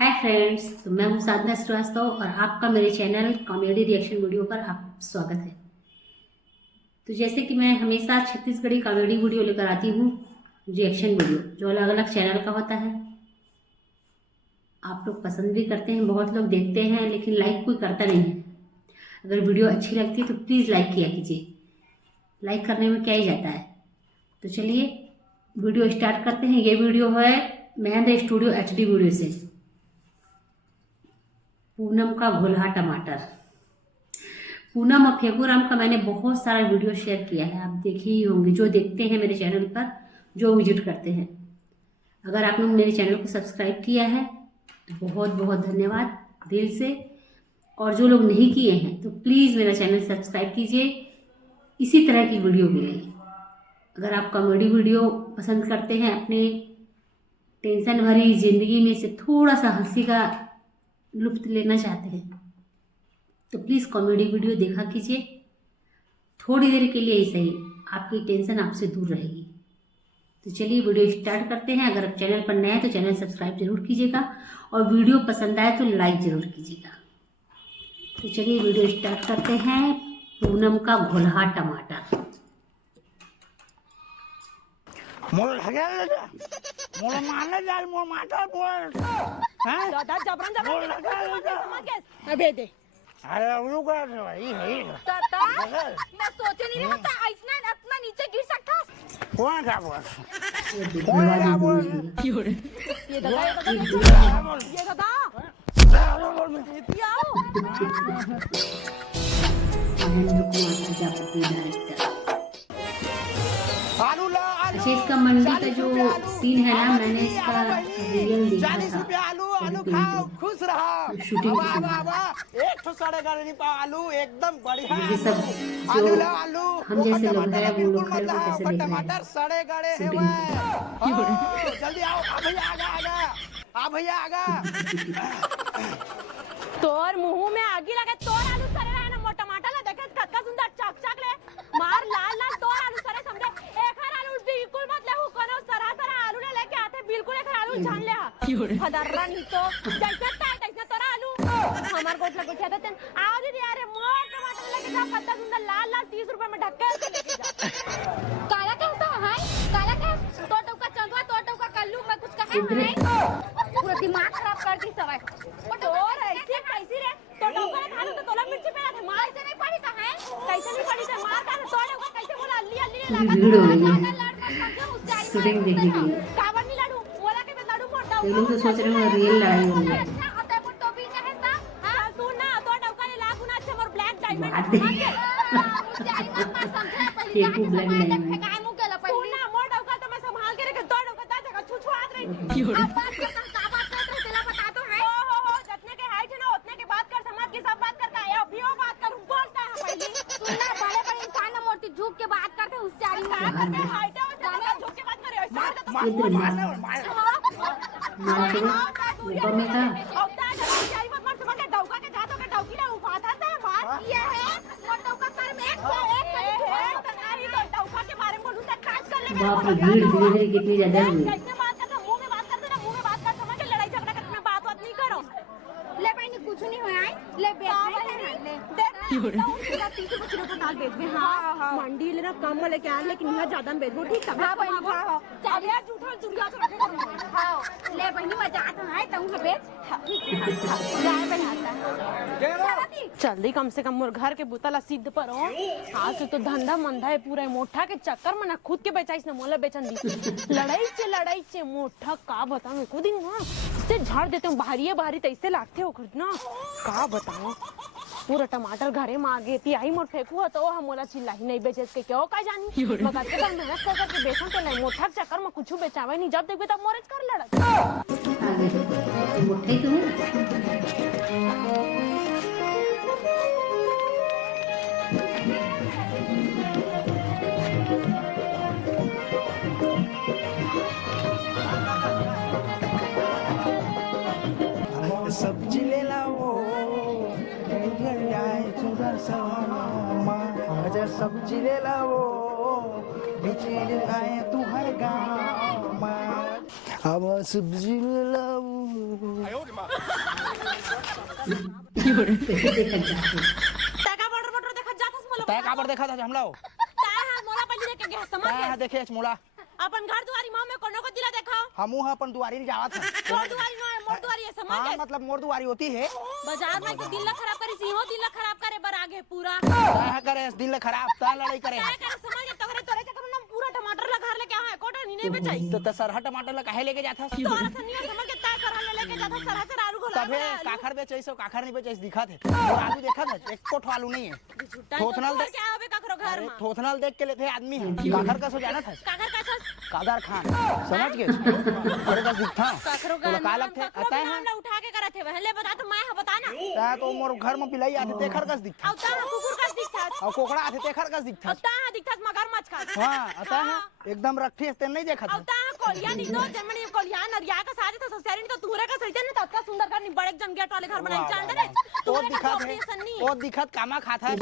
Hi friends, तो मैं हूं साधना श्रीवास्तव और आपका मेरे चैनल कॉमेडी रिएक्शन वीडियो पर आप स्वागत है। तो जैसे कि मैं हमेशा छत्तीसगढ़ी कॉमेडी वीडियो लेकर आती हूं, रिएक्शन वीडियो जो अलग अलग चैनल का होता है। आप लोग पसंद भी करते हैं, बहुत लोग देखते हैं, लेकिन लाइक कोई करता नहीं है। अगर वीडियो अच्छी लगती है तो प्लीज़ लाइक किया कीजिए। लाइक करने में क्या ही जाता है। तो चलिए वीडियो स्टार्ट करते हैं। ये वीडियो है महेंद्र स्टूडियो HD वीडियो से, पूनम का घोलहा टमाटर। पूनम और फेगूराम का मैंने बहुत सारा वीडियो शेयर किया है, आप देखे ही होंगे जो देखते हैं मेरे चैनल पर, जो विजिट करते हैं। अगर आप लोग मेरे चैनल को सब्सक्राइब किया है तो बहुत बहुत धन्यवाद दिल से, और जो लोग नहीं किए हैं तो प्लीज़ मेरा चैनल सब्सक्राइब कीजिए इसी तरह की वीडियो के लिए। अगर आप कॉमेडी वीडियो पसंद करते हैं, अपने टेंशन भरी ज़िंदगी में से थोड़ा सा हंसी का लुत्फ लेना चाहते हैं तो प्लीज़ कॉमेडी वीडियो देखा कीजिए। थोड़ी देर के लिए ही सही, आपकी टेंशन आपसे दूर रहेगी। तो चलिए वीडियो स्टार्ट करते हैं। अगर आप चैनल पर नए हैं तो चैनल सब्सक्राइब जरूर कीजिएगा और वीडियो पसंद आए तो लाइक ज़रूर कीजिएगा। तो चलिए वीडियो स्टार्ट करते हैं। पूनम का घोलहा टमाटर। मोर हगाले मोर माने जाल मोर माथा बोल हैं दादा जबरन बोल हगाले समझ गए अबे दे अरे उनु का भाई है दादा मैं सोचे नहीं रहा था ऐसा इतना नीचे गिर सकता। कौन था बोल ये ये दादा बोल में ये आओ महेंद्र कुमार प्रजापति डायरेक्टर। आलू ला अच्छा, इसका मंडी का जो सीन है ना, मैंने इसका रियल देखा 40 था। रुपया आलू खाओ खुश रहो शूटिंग के वाह समय। वाह एक तो साढ़े नहीं पाओ आलू एकदम बढ़िया ये सब आलू जो ला आलू हम जैसे लोग हैं वो बिल्कुल लोग मत कैसे देख रहे टमाटर हैं सड़े गड़े हैं शूटिंग वे जल्दी आओ आ भैया आगा तोर मुंह में आगी लगे तोर आलू सरे रहे ना मोर टमाटर ला देखे कतका सुंदर चक ले मार लाल लाल तोर आलू सरे समझे एखर आलू बिल्कुल मत लेहु कोनो सरा आलू ने लेके आते बिल्कुल एखर आलू छान ले हदर्रा नहीं तो जैसे तैसे तोरा आलू हमार कोट लगे थे देते आओ दीदी अरे मोर टमाटर लेके जाओ कतका सुंदर लाल लाल 30 रुपए में ढक्के से लेके जाओ काला कहता है काला कह तो टौका चंदवा तो टौका कल्लू मैं कुछ कहे है पूरा दिमाग खराब कर दी सवाई और ऐसे कैसी रे तो टोकरा खाने तो तोला मिर्ची पे थे मार से नहीं पड़ी का है कैसे नहीं पड़ी थे मार का तोड़े को कैसे बोला अल्ली अल्ली भीड़ हो गई लगा है शूटिंग देखने के लिए। कावर नहीं लड़ू बोला के लड़ू फोड़ ये लोग तो सोच रहे हैं रियल लड़ाई हो रही है। अच्छा होता है तो भी कहे सा हां तू ना तो टोका ने लाख गुना अच्छा मोर ब्लैक डायमंड बात टेकू ब्लैक डायमंड। फेकाय मुंह केला पहले तू ना मोर टोका तो मैं संभाल के रखे तो टोका ता जगह छुछुआत रही अब बात कर का बात कर तेला बता तो है हो जितने के हाइट है ना उतने के बात कर समाज की सब बात कर का है अभी वो बात करूं बोलता है पहले सुनना बड़े बड़े इंसान ना मोटी झुक के बात करते उससे आरी ना करते हाइट है और झुक के बात करे ऐसा इधर मार के ऊपर में था। बाप रे, भीड़ धीरे धीरे कितनी ज्यादा हुई। कुछ नहीं हुआ है ले हाँ मंडी लेना कम लेके आए लेकिन यहाँ ज्यादा में बेचो ठीक है अब यार झूठा चुड़िया से रखे हाँ ले बहनी मजाक है तुम बेच जाए बनाता जल्दी कम से कम मोर घर के बुतला सिद्ध पर हो आज तो धंधा मंदा है पूरा मोठा के चक्कर में ना खुद के बेचाइस ना मोला बेचन दी लड़ाई चे मोठा का बताऊं एको दिन ना से झाड़ देते हूँ बाहरी तैसे लागते हो खुद ना का बताऊं पूरा टमाटर घरे में आ गए थी आई मोर फेंकू तो हम मोला चिल्लाई नहीं बेचे के क्यों का जानी मगर के पर मेहनत करके बेचन तो नहीं मोठा चक्कर में कुछ बेचावे नहीं जब देखबे तब मोरेज कर लड़त आगे देखो मोटे तो है। सब्जी ले लाओ अजर सब्जी ले लाओ बेचे आए तू हर गाँव अब सब्जी ले लाओ देखत जाते ताका बटर देखत जातस मोला तय काबर देखा था हम लोग ताय हां मोला पल्ली देख के समझ तय गए देखे मोला अपन घर दुआरी मां में कोनो को दिला देखाओ हमू है अपन दुआरी जावत है तोर दुआरी में मोर दुआरी है समझ हाँ गए मतलब मोर दुआरी होती है बाजार में के दिल ला खराब करी सीहो दिल ला खराब करे बर आगे पूरा तय करे दिल खराब तय लड़ाई करे काय करे समझ गए तोरे तोरे चक्कर में पूरा टमाटर ला घर लेके आए कोटा नहीं बेचाई तो सरहा टमाटर ला काहे लेके जाथा तोरा सनिया समझ के ताय सरहा लेके जाता सरहा से आलू घोला तबे काखर बेचै सो काखर नहीं बेचै दिखत है और आलू देखत है एक कोठ आलू नहीं है थोथनल देख क्या आवे काकरो घर अरे में थोथनल देख के लेते आदमी है काखर का सो जाना था काकर का कादर खान समझ गए अरे का दिखता काकरो तो घर का लगथे अतः है हमला उठा के करत है पहले बता तो मैं बता ना ता तो मोर घर में बिलाई आथे देखर का दिखता औ ता कुकुर का दिखता और कोकड़ा आथे देखर का दिखता औ ता दिखता मगरमच्छ का हां अतः है एकदम रखी ते नहीं देखत औ ता कोलिया निकलो जमनी कोलिया नरिया का साजे तो ससुरारी तो तूरे का सही नहीं तत्का सुंदर का नहीं बड़े जन गेट वाले घर बनाई चांद रे वो तूरे का दिखत खोपड़ी सन्नी है वो दिखत कामा खाता है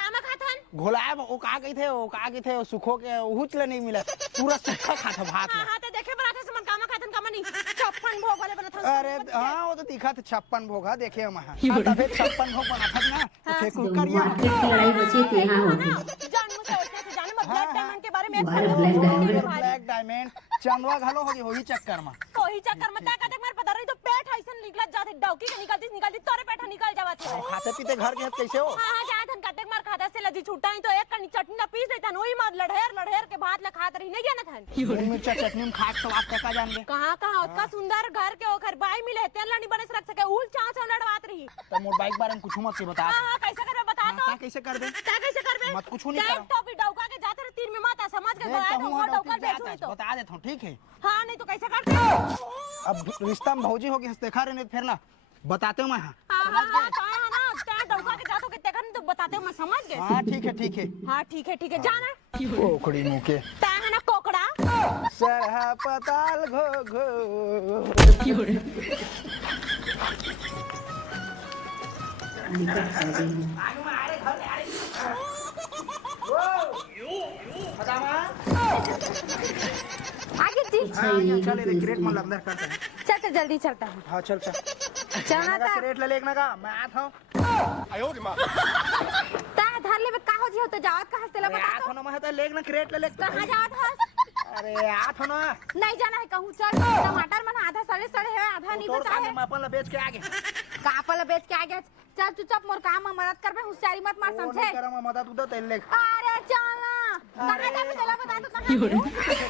कामा खाथन घोलाए वो का गई थे वो का गई थे वो सुखो के हुचले नहीं मिला पूरा सूखा खाता भात हां में हां ते देखे बनाते से मन कामा खाथन कामा नहीं 56 भोग वाले बना था अरे हाँ वो तो दिखा था 56 भोग है देखे हम तबे 56 भोग बना था ना तो फेंकू करिया मार्केट की लड़ाई बची थी यहाँ होती जान मुझे उसने से जाने मत ब्लैक डायमंड के बारे में बाहर ब्लैक डायमंड ब्लैक डायमंड चंदवा घलो होगी वही चक्कर में कोई चक्कर मत का देख मार पता रही तो पेट ऐसन निकल जाते डौकी के निकलती तोरे पेट निकल जावत है खाते पीते घर के कैसे हो हां हां जात हन काटे मार खाता से लजी छूटा ही तो एक कनी चटनी ना पीस देतन ओही मार लड़हेर के भात ला खात रही नहीं जानत हन मूंग मिर्चा चटनी में खाट स्वाद का जान ले कहां उतना सुंदर घर के ओखर बाई मिले तेल लानी बने से रख सके उल चाचा लड़वात रही तो मोर बाइक बारे में कुछ मत के बता हां कैसे करबे बता तो ता कैसे कर दे ता कैसे करबे मत कुछ नहीं करो टोपी डौका के जाते रहे तीर में माता समझ के गया तो डौका बेचू तो बता देता हूं ठीक है हां नहीं तो कैसे करते अब रिश्ता में भौजी होगी देखा रहे नहीं फिर ना बताते हूं मैं हां हां ना ता डौका के जातो के देखा नहीं तो बताते मैं समझ गए हाँ ठीक है हां ठीक है जाना कोकड़ी मुंह के ता है ना कोकड़ा सरहा पताल घो घो निकट कर देंगे आगे जी चल रे क्रेट में अंदर करते हैं चल जल्दी चलता हूँ हाँ चल चलना था क्रेट ले लेना का मैं आता हूँ ता धर ले का हो जी हो तो जावत का हस्ते अरे आठ होना मैं तो लेना क्रेट ले ले कहां जावत हस अरे आठ होना नहीं जाना है कहूं चल टमाटर मन आधा सड़े है आधा नहीं तोड़ बचा सामने है मैं अपन बेच के आ गया कापल बेच के आ गया चल चुपचाप मोर काम में मदद करबे होशियारी मत मार वो समझे नहीं करा मैं मदद उधर तेल ले अरे चल ना कहां जाबे तेला बता तो कहां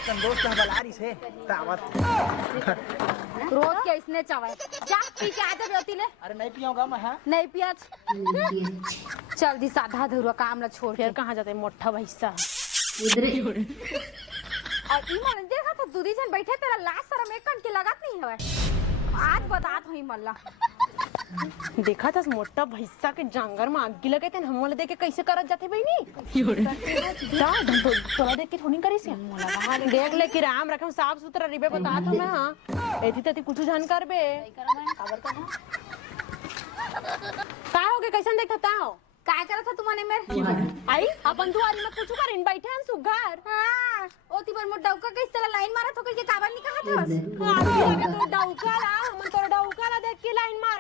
कंदोस्त है बलारी से तावत रोज के इसने चावे जा पी के आ जाबे होती ले अरे नहीं पियोगा मैं हाँ नहीं पियाज चल दी साधा धुरवा काम ला छोड़ फिर कहां जाते मोटा भैसा उधर और ई मन देखा तो दूधी जन बैठे तेरा लाश शर्म एक कन के लगत नहीं हवे आज बतात होई मल्ला देखा था मोटा भैंसा के जांगर में आग लगे थे हम वाले देख के कैसे करत जाते बहनी तोला देख के थोड़ी करी से देख ले कि राम रखम साफ सुथरा रिबे बता तो मैं हां एथी तती कुछ जान करबे का हो गए कैसन देखता हो काय करत था तुमने मेरे आई अपन दुआरी में कुछ करिन बैठे हम सुघर हां ओती पर मोडौका के इस तरह लाइन मारत हो के काबर नहीं कहत हस अरे तो डौका ला हम तो डौका ला देख के लाइन मार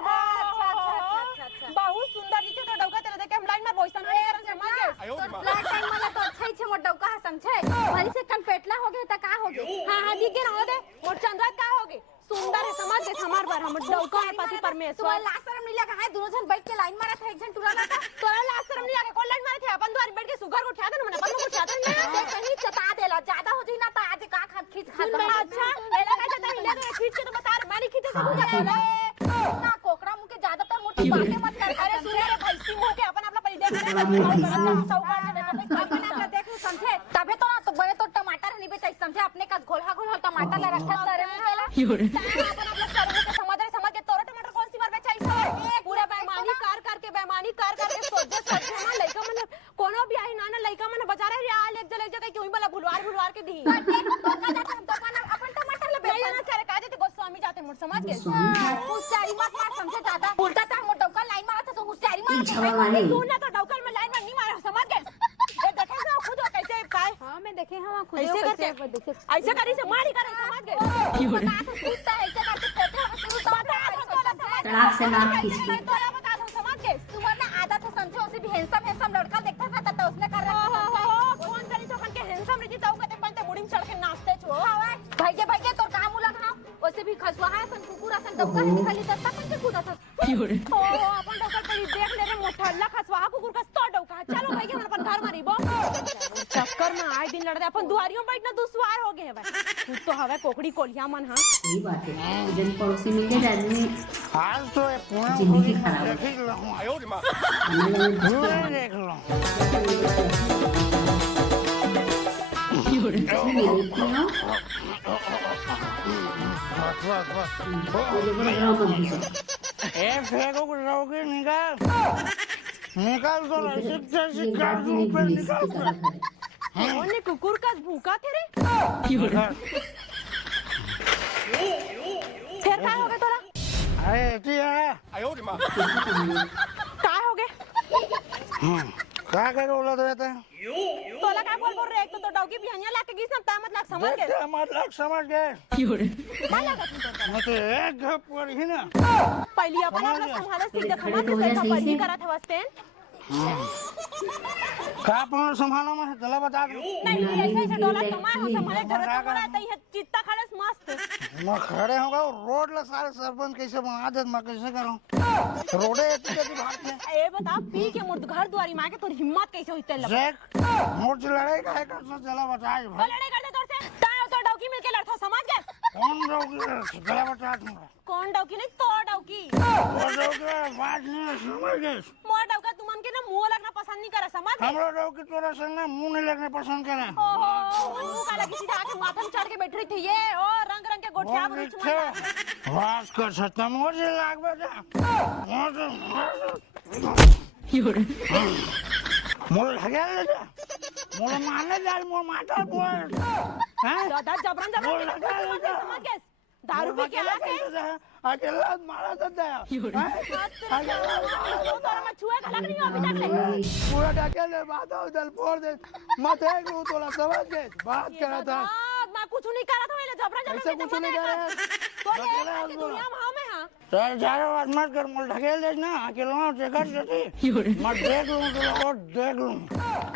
अच्छा बहुत सुंदर दिखे तो डौका तेरे देख के हम लाइन मार बोइसन नहीं करन समझ गए तो ब्लैक टाइम वाला तो अच्छा ही छे मोडौका समझे वाली से कनपेटला हो गए त का हो गए हां दिख गए हो दे मोर चंद्रत का हो गए सुंदर है समझ गए हमार बार हम डौका है पति परमेश्वर तो लाशरम नहीं लगा है दोनों जन बैठ के लाइन मारा था एक जन टुरा था तो लाशरम नहीं लगा कौन लाइन मारे थे अपन द्वार बैठ के सुगर को उठा दे ना अपन को उठा दे ना कहीं चटा देला ज्यादा हो जी ना तो आज का खा खींच खा अच्छा एला का चटा हिला के खींच के तो बता रे मानी खींचे सब जाएगा ना कोकड़ा मुंह के ज्यादातर मोटी बातें मत कर अरे सुन रे भैंसी मुंह के अपन अपना पहले देख सौगार दे अपन अपना देख समझे तबे तो ना तो बड़े तो टमाटर नहीं बेचाई समझे अपने का घोला टमाटर ला रखा सरे में पहला अपन अपना सरे में समझ के तोरा टमाटर कौन सी बार बेचाई पूरा बेईमानी कर के सोच ना लइका मन कोनो भी आई ना लइका मन बचा रहे यार एक जगह क्यों वाला भुलवार के दी अपन टमाटर ले बेच ना करे का देते गोस्वामी जाते मुझ समझ गए होशियारी मत मार समझे ज्यादा उल्टा था मोर डौका लाइन मारा था तो होशियारी मार तू ना तो डौका में लाइन में नहीं मारा समझ गए ये देखे ना खुद कैसे काय हां मैं देखे हम खुद कैसे ऐसे करी से मारी करे समझ गए बता तो पूछता है ऐसे करके तड़ाक से मार खींच के आहे पण कुकुर असेल डोका हे निघाली तर पण ते कूद असत हो आपण डोका तरी देख ले रे मोठा लखसवा कुकुर का तो डोका चलो भाई के अपन घर मारी बो चक्कर में आए दिन लड़ते अपन दुआरियों बैठना दुश्वार हो गए भाई तू तो हवे कोकड़ी कोलिया मन हां सही बात है जन पड़ोसी मिल गए आदमी आज तो ये पूरा जिंदगी खराब है। देख लो आयो रे मां देख लो ए फेंको को रहोगे निकाल निकाल तो ऐसे निकाल दो ऊपर निकाल ओने कुकुर का भूखा थे रे फिर क्या हो गया तोरा अरे ऐसी है क्या हो गए क्या कर बोला तो रहता है तोला क्या बोल रहे एक तो डॉगी बिहनिया लाके गिस ना मत लग समझ गए मतलब समझ गए मान लगा तू तो मैं तो एक घप पर ही ना पहली अपन अपना संभाले सीधे खड़ा के सही पहली करा था वस्ते का पण संभालो मैं चला बता दो नहीं ऐसे डोला तो मैं हो संभाले घर तो बड़ा है ये चित्ता खड़े मस्त मैं खड़े होगा रोड ला सारे सरपंच कैसे बना दे मैं कैसे करूं रोडे इतनी जल्दी भागते ए बता पी के मुर्द घर द्वारी मां के तोर हिम्मत कैसे होई तेल जैक मोर से लड़ाई काहे कर सो चला बता तो लड़ाई कर दे तोर से ताओ तो डौकी मिलके लड़थो समझ गए कौन रोगी चला बता दूंगा कौन डौकी नहीं तो डौकी वो रोगी बात नहीं समझ गए मोर डौका तुमन के ना मुंह लगना पसंद नहीं करे समझ गए हमरो रोगी तोरा संग ना मुंह नहीं लगने पसंद करे ओहो मुंह काला किसी आके माथा में चढ़ के बैठ रही थी ये ओ रंग रंग के गोठिया बड़ी चुमा वास कर सकता मोर से लाग बजा मोर लगे ले जा मोर मारने जा मोर माथा बोल हैं दादा जबरन जबरन समझ गए दारू पी के आके अकेला मारा तो दया तोरा में छुए का लग नहीं हो अभी तक ले पूरा डके ले बात उधर फोड़ दे मत एक लो तोला समझ गए बात करा था मैं कुछ नहीं करा था मैं जबरन ऐसे कुछ नहीं करे तो ये दुनिया में हम हां चल जारो बात मत कर मोल ढकेल दे ना अकेला जगह जती मत देख लूं तो और देख लूं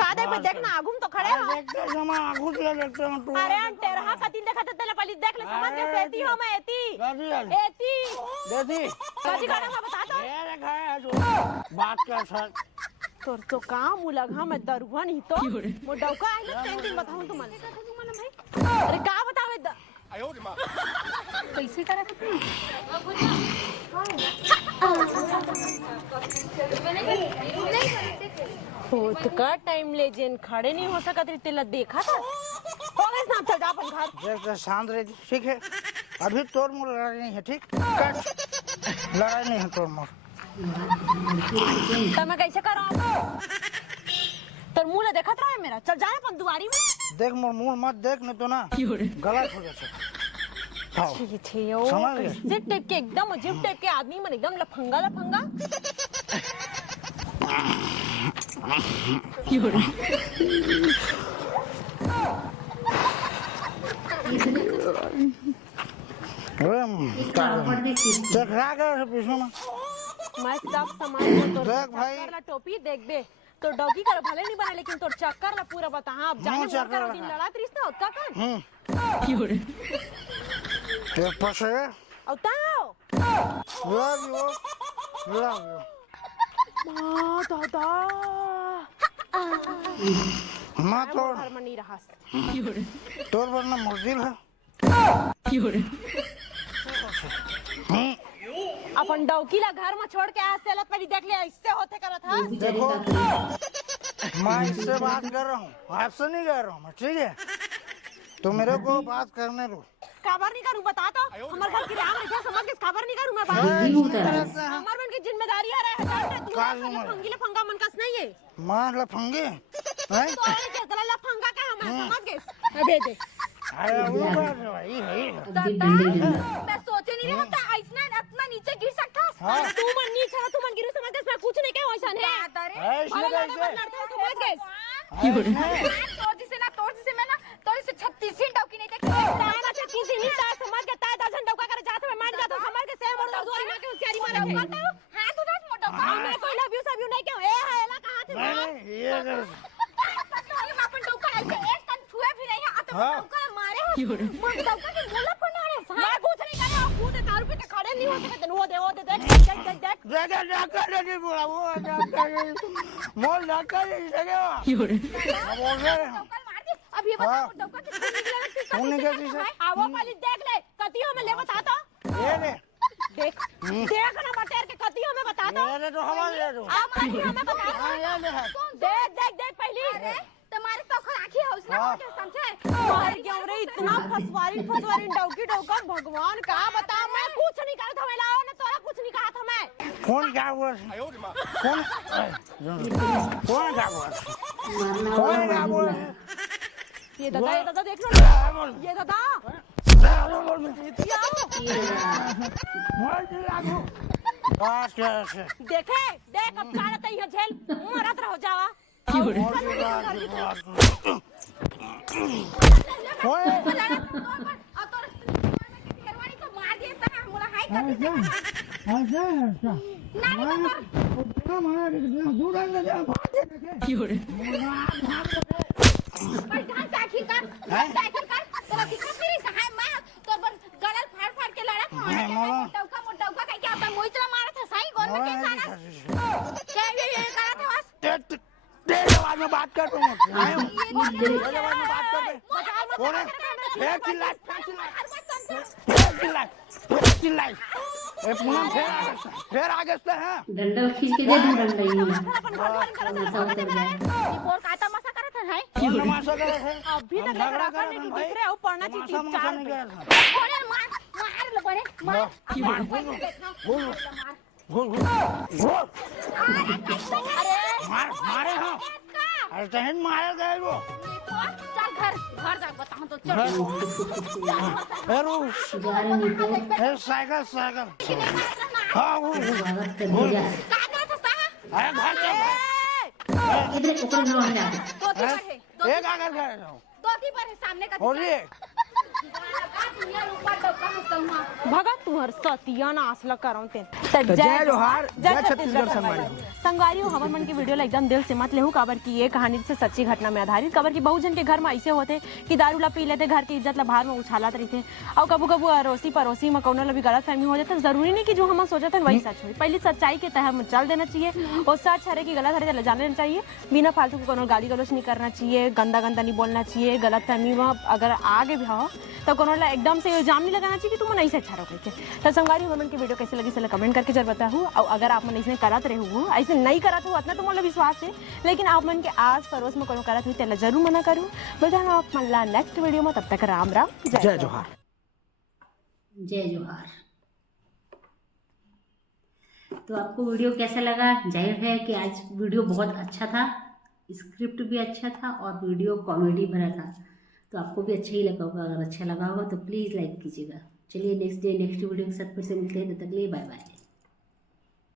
का देख ना आगुम तो खड़े हो देखते समा आगुत ले देखते हूं तू अरे तेरा कतिन देखत तेरे पहले देख ले समझ के सेती हो मैं एती गाड़ी एती देती काजी खाना मैं बता दो ये रखा है जो बात कर सर तोर तो काम लगा मैं दरुआ नहीं तो वो डौका है ना तीन दिन बताऊं तुम्हारे भाई अरे का बतावे आयो रे मां कैसे करा तू होत का टाइम ले जेन खड़े नहीं हो सकत रे तेला देखा था हो गए ना चल जा अपन घर देख शांत रह ठीक है अभी तोर मोर लड़ाई नहीं है ठीक कट लड़ाई नहीं है तोर मोर तो मैं कैसे करूं तोर मुंह देखत रहा है मेरा चल जाए अपन दुआरी में देख मोर मुंह मत देख नहीं तो ना गलत हो जाए छे ओ कैसे टाइप के एकदम अजीब टाइप के आदमी मन एकदम लफंगा लफंगा देख रहा कर पीछे में मैं सब सामान तो देख भाई ला टोपी देख बे तो डॉगी कर भले नहीं बना लेकिन तो चक्कर ला पूरा बता हां अब जाने मोर कर दिन लड़ा त्रिस ना होता का एक पसे औताओ लव यू मां दादा मां तो घर में नहीं रहा तोर वरना मुर्दिल है अपन डौकी ला घर में छोड़ के आज सेलत पड़ी देख ले इससे होते करत हां देखो मैं इससे बात कर रहा हूँ आपसे नहीं कर रहा हूँ मैं ठीक है तो मेरे को बात करने दो खबर नहीं करूं बता तो हमारे घर की राम है समझ के खबर नहीं करूं मैं बात हमारे मन की जिम्मेदारी है तू फंगीले फंगा मन कस नहीं है मां लफंगे हैं तो अरे केतला लफंगा का हम समझ गए दे दे अरे वो बात है भाई मैं सोचे नहीं रहा था ऐसा इतना नीचे गिर सकता तू मन नीचे तू मन गिरू समझ गए मैं कुछ नहीं क्या वैसा है ऐसे कैसे समझ गए तोड़ जिसे मैं ना तो इसे 36 डौकी नहीं देखी ना 36 नहीं था समझ के ता दर्जन डौका करे जाते मैं मार जाता समझ के सेम और दुआरी मार के होशियारी मारे हां तो बस मोटा मैं कोई लव यू सब यू नहीं क्यों ए हैला कहां थे नहीं ये कर अपन डौका ऐसे एक तन छुए भी नहीं है तो डौका मारे मुंह डौका के मुंह पर ना रे मैं कुछ नहीं करे खुद का दारू पी के खड़े नहीं हो सकते। वो दे देख देख देख देख डॉक्टर ने नहीं बोला, वो मोल डॉक्टर ने बोल रहे हैं। डोकर मार दी। अब ये बता डोकर कितनी निकला कौन निकला किसे? आवो वाली देख ले कतियों में ले बता तो ये ले देख देख ना बटेर के कतियों में बता तो ये ले तो हमारे दो। आप पहले हमें बता हाँ ये ले देख देख देख पहली तुम्हारे तो आंखें हौसला हाँ। होके समझे और क्यों रे इतना फसवारी डौकी डौका भगवान का बता मैं कुछ नहीं करत हमें लाओ ने तोरा कुछ नहीं कहा था मैं कौन क्या हुआ? कौन कौन क्या हुआ? कौन क्या हुआ? ये दादा देख लो ये दादा देखे देख अब का रहता है झेल मरत रहो जावा में बात कर रहा हूँ। कौन है? चिल्लाई पूनम फिर आगे से है। डंडा खींच के दे दूं डंडा ये नशा उतर जाए। बोल का तमाशा करत है कौन तमाशा कर रहे थे? अभी तक झगड़ा करने की दिख रहे हो पढ़ना चाहिए तमाशा चार नहीं कर रहा था। अरे मारे हाँ अरे तहन मारे गए वो चल घर जा बताऊं तो चल गाड़ी निकल साइकिल हाँ वो स्वागत कर दिया। अरे घर चल इधर ऊपर में वहीं डाल। एक आकर गए सामने का बोलिए भगत तुहर सतिया नासला करम ते जय जोहार जय छत्तीसगढ़ संगवारियों हमर मन के वीडियो ला एकदम दिल से मत लेहू काबर की ये कहानी से सच्ची घटना में आधारित काबर की बहुजन के घर में ऐसे होते कि दारू ला पी लेते घर की इज्जत ला बाहर में उछालत रहते और कबू कबू अड़ोसी पड़ोसी में कौनो ला भी गलत फहमी हो जाता जरूरी नहीं कि जो हम सोचते हैं वही सच हो पहले सच्चाई के तहत चल देना चाहिए और सच हरे की गलत हरे जान लेना चाहिए बिना फालतू को कोनो गाली गलौज नहीं करना चाहिए गंदा नहीं बोलना चाहिए गलत फहमी में अगर आगे भी हो तो कोनो ला एकदम से इल्जाम नहीं लगाना चाहिए कि तुम नहीं से अच्छा रहो करके। तो संगवारी हमन की वीडियो कैसे लगी से कमेंट करके जरूर बताओ और अगर आप मन ऐसे करत रहे हो ऐसे नहीं करत हो उतना तो मतलब विश्वास है लेकिन आप मन के आस पड़ोस में कोनो करत हुई तेला जरूर मना करूँ बताना आप मन ला नेक्स्ट वीडियो में तब तक राम राम जय जोहार जय जोहार। तो आपको वीडियो कैसा लगा? जाहिर है कि आज वीडियो बहुत अच्छा था, स्क्रिप्ट भी अच्छा था और वीडियो कॉमेडी भरा था, तो आपको भी अच्छा ही लगा होगा। अगर अच्छा लगा होगा तो प्लीज़ लाइक कीजिएगा। चलिए नेक्स्ट वीडियो के साथ फिर से मिलते हैं, तब तक के लिए बाय बाय।